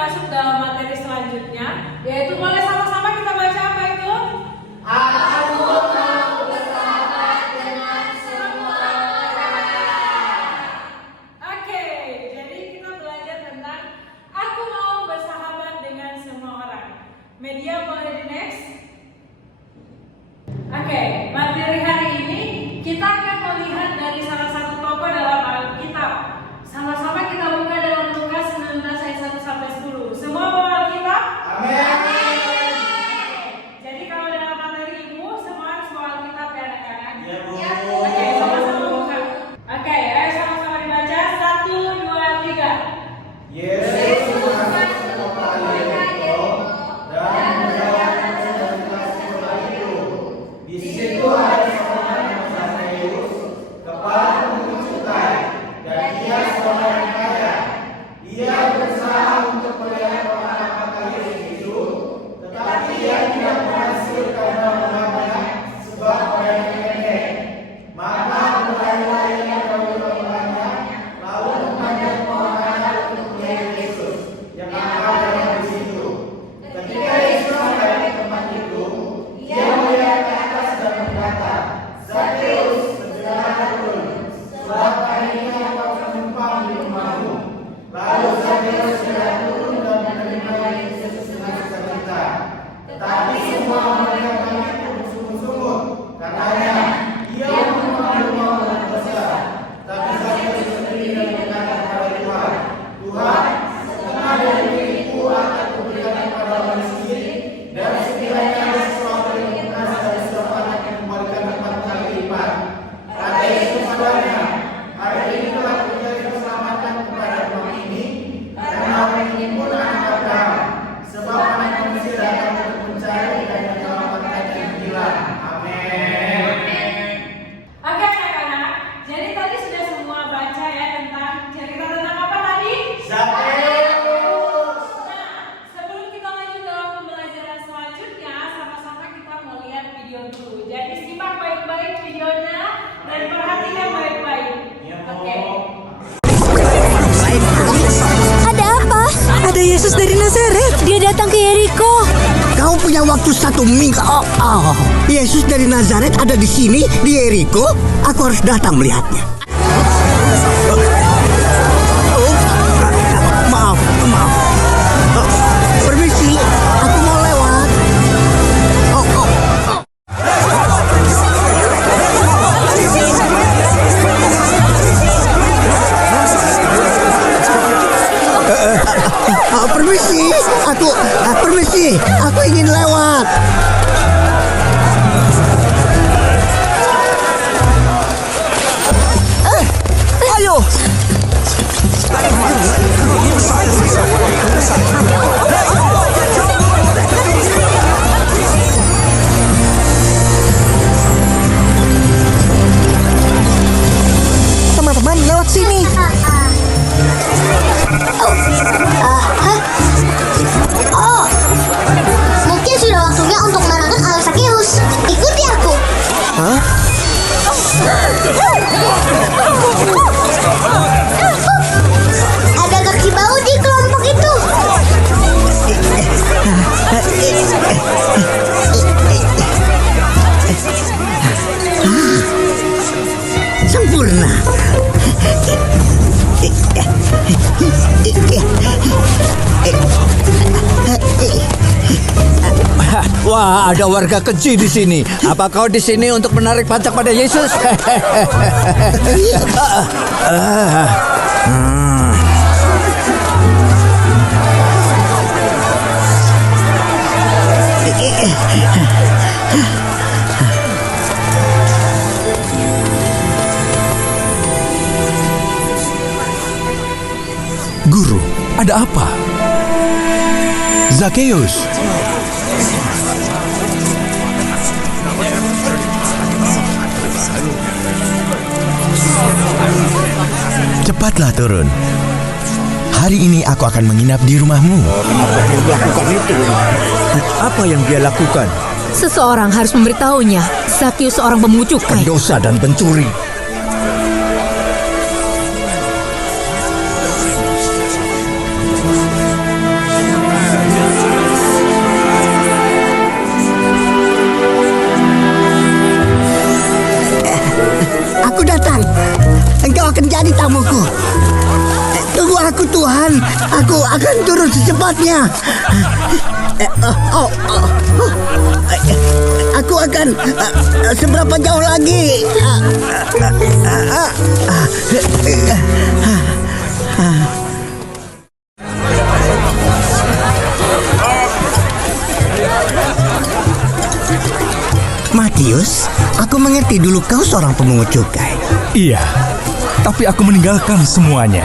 masuk dalam materi selanjutnya, yaitu boleh sama-sama kita baca apa itu? Aku mau bersahabat dengan semua orang. Oke, jadi kita belajar tentang aku mau bersahabat dengan semua orang. Media boleh di next. Oke, materi hari ini kita akan melihat dari salah satu tokoh dalam Alkitab. Sama-sama kita buka dalam Lukas 19 ayat 1 sampai 10. Semua bawa Alkitab? Amin. Jadi kalau dalam materi ibu semua harus bawa Alkitab ya anak-anak? Ya, Bu. Oke, sama-sama buka. Oke, ayo sama-sama dibaca. 1, 2, 3. Yesus masuk ke kota Yeriko dan menjalankan tugas sekolah itu. Di situ ada seorang yang Zakheus, kepala pemungut cukai, dan dia seorang yang kaya. Dia berusaha untuk melihat orang apakah Yesus itu, tetapi dia tidak berhasil karena orangnya, sebab orangnya pendek. Maka mulailah ia mendahului orangnya, lalu memanggil orangnya untuk melihat Yesus yang ada di situ. Ketika Yesus sampai di tempat itu, dia melihat ke atas dan berkata, Zakheus, segera turun, sebab hari ini engkau menumpang di rumahmu. Lalu Zakheus segera turun dan menerima Yesus dengan sukacita. Tetapi semua mereka banyak bersungguh-sungguh, karenanya dia menumpang di rumah orang dosa. Tapi Zakheus sendiri dan berkata kepada Tuhan, Tuhan, setengah dari milikku akan kuberikan kepada orang miskin, dan sekiranya ada sesuatu yang bekas dari seorang anak yang kembalikan 4 kali lipat. Kata Yesus padanya, hari ini telah terjadi keselamatan kepada rumah ini, karena orang ini pun anak Abraham, sebab anak manusia datang untuk mencari dan menyelamatkan yang hilang. Amin. Oke anak-anak, jadi tadi sudah semua baca ya tentang cerita tentang apa tadi? Zakheus. Nah, sebelum kita lanjut dalam pembelajaran selanjutnya, sama-sama kita mau lihat video dulu. Jadi simak baik-baik videonya dan perhatikan baik-baik. Oke. Ada apa? Ada Yesus dari Nazaret. Dia datang ke Yeriko. Kau punya waktu 1 minggu. Yesus dari Nazaret ada di sini, di Yeriko. Aku harus datang melihatnya. Oh, maaf. Permisi, aku mau lewat. Permisi, aku ingin lewat. Ayo. Teman-teman, lewat sini. Mungkin sudah waktunya untuk menonton alas Zakheus. Ikuti aku. Hah? Ada kaki bau di kelompok itu. Sempurna. Wah, ada warga keji di sini. Apa kau di sini untuk menarik pajak pada Yesus? Guru, ada apa? Zakheus. Cepatlah turun. Hari ini aku akan menginap di rumahmu. Apa yang dia lakukan? Seseorang harus memberitahunya. Zakheus seorang pemungut cukai. Pendosa dan pencuri. menjadi tamuku. Tunggu aku Tuhan, aku akan turun secepatnya. Aku akan seberapa jauh lagi? Matius, aku mengerti dulu kau seorang pemungut cukai. Iya, tapi aku meninggalkan semuanya.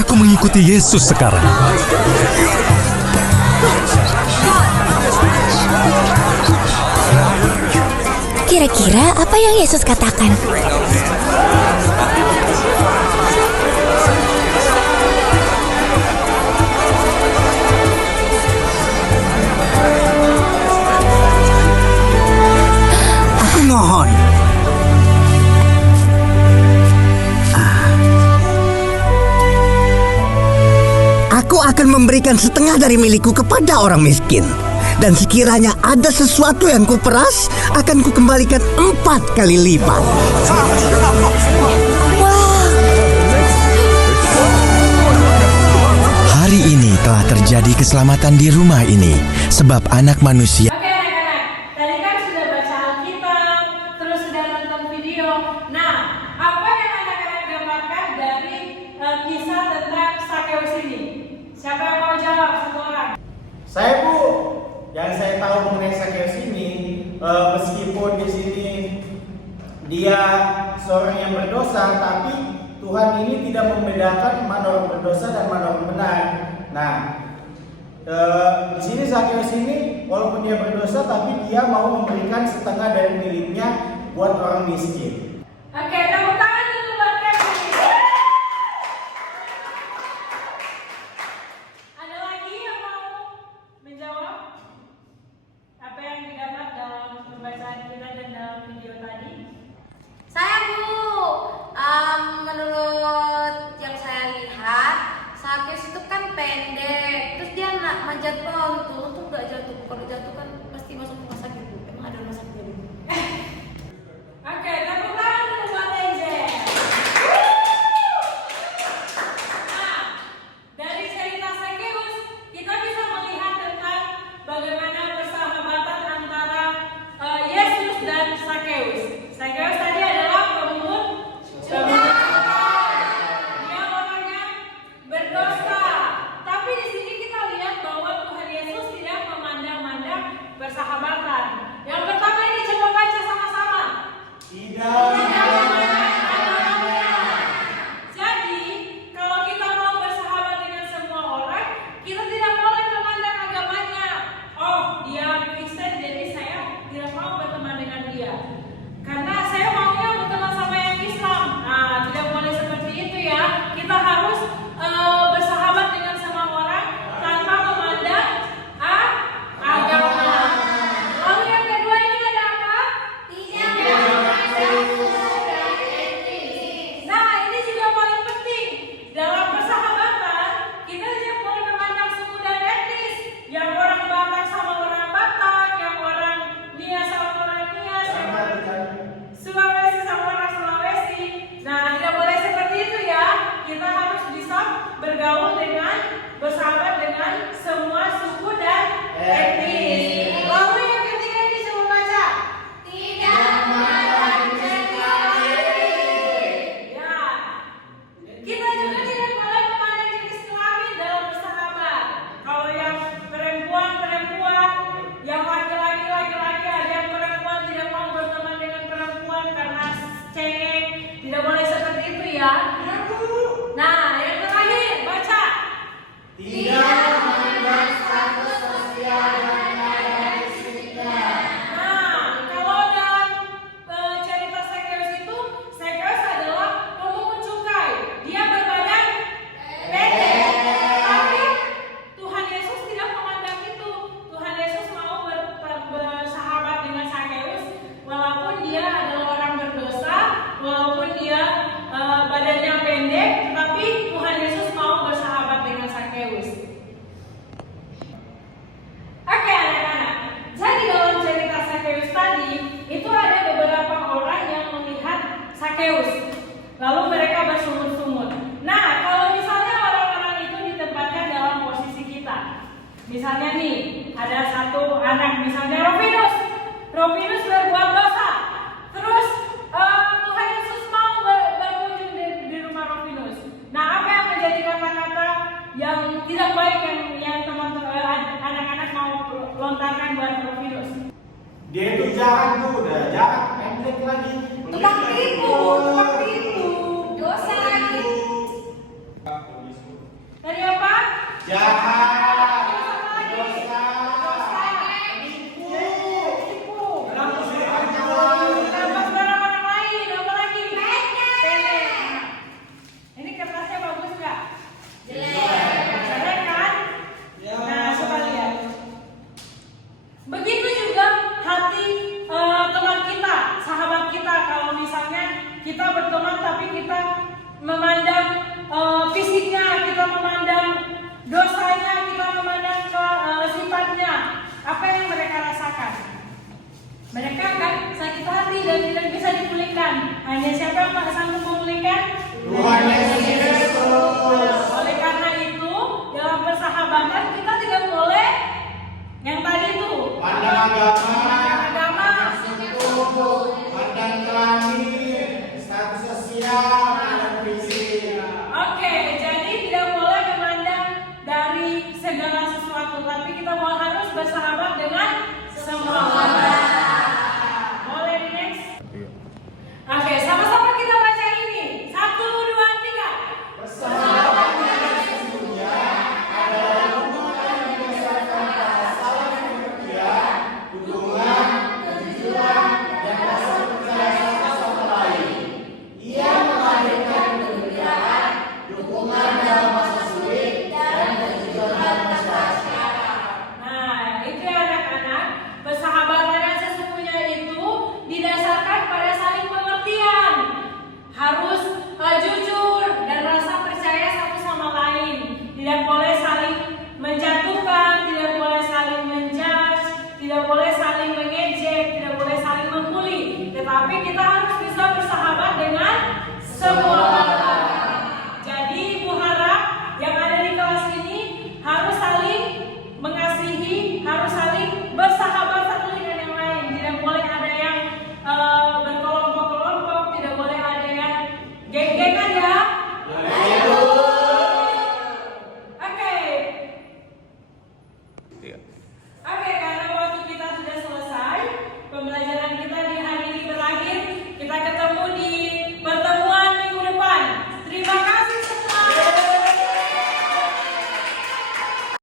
Aku mengikuti Yesus sekarang. Kira-kira apa yang Yesus katakan? Aku mohon. Aku akan memberikan setengah dari milikku kepada orang miskin. Dan sekiranya ada sesuatu yang kuperas, akan kukembalikan 4 kali lipat. Hari ini telah terjadi keselamatan di rumah ini, sebab anak manusia... Oke anak-anak, tadi kan sudah baca Alkitab, terus sudah nonton video. Nah, apa yang anak-anak dapatkan dari kisah tentang Sakeus ini? Siapa yang mau jawab? Satu orang. Saya Bu, yang saya tahu mengenai Sakeus ini, meskipun di sini dia seorang yang berdosa, tapi Tuhan ini tidak membedakan mana orang berdosa dan mana orang benar. Nah, di sini Sakeus ini walaupun dia berdosa, tapi dia mau memberikan setengah dari miliknya buat orang miskin. Oke, tepuk tangan dulu buat Kevin. Ada lagi yang mau menjawab apa yang didapat dalam pembacaan kita dan dalam video tadi? Saya Bu, menurut yang saya lihat, Sakeus itu kan pendek, terus dia manjat pohon tuh, untung nggak jatuh. Kalau jatuh kan pasti masuk rumah sakit Bu. Emang ada rumah sakit Bu? Oke, tepuk tangan dulu buat Angel. Nah, dari cerita Sakeus, kita bisa melihat tentang bagaimana persahabatan antara Yesus dan Sakeus. Sakeus tadi adalah pemungut cukai. Dia orang yang berdosa. Tapi di sini kita lihat bahwa Tuhan Yesus tidak baik yang teman-teman anak-anak mau lontarkan buat virus? Dia itu jahat tuh, udah jahat, pendek lagi. Tukang tipu, dosa lagi. Tadi apa? Jahat, Dosa. tipu. Tipu. Kenapa sih orang Nambah barang orang lain, apa lagi? Pendek. Ini kertasnya bagus nggak? Jelek kan? Nah, coba lihat. Begitu juga hati teman kita, sahabat kita. Kalau misalnya kita berteman tapi kita memandang fisiknya, kita memandang dosanya, kita memandang sifatnya, apa yang mereka rasakan? Mereka akan sakit hati dan tidak bisa dipulihkan. Hanya siapa yang sanggup memulihkan? Tuhan Yesus.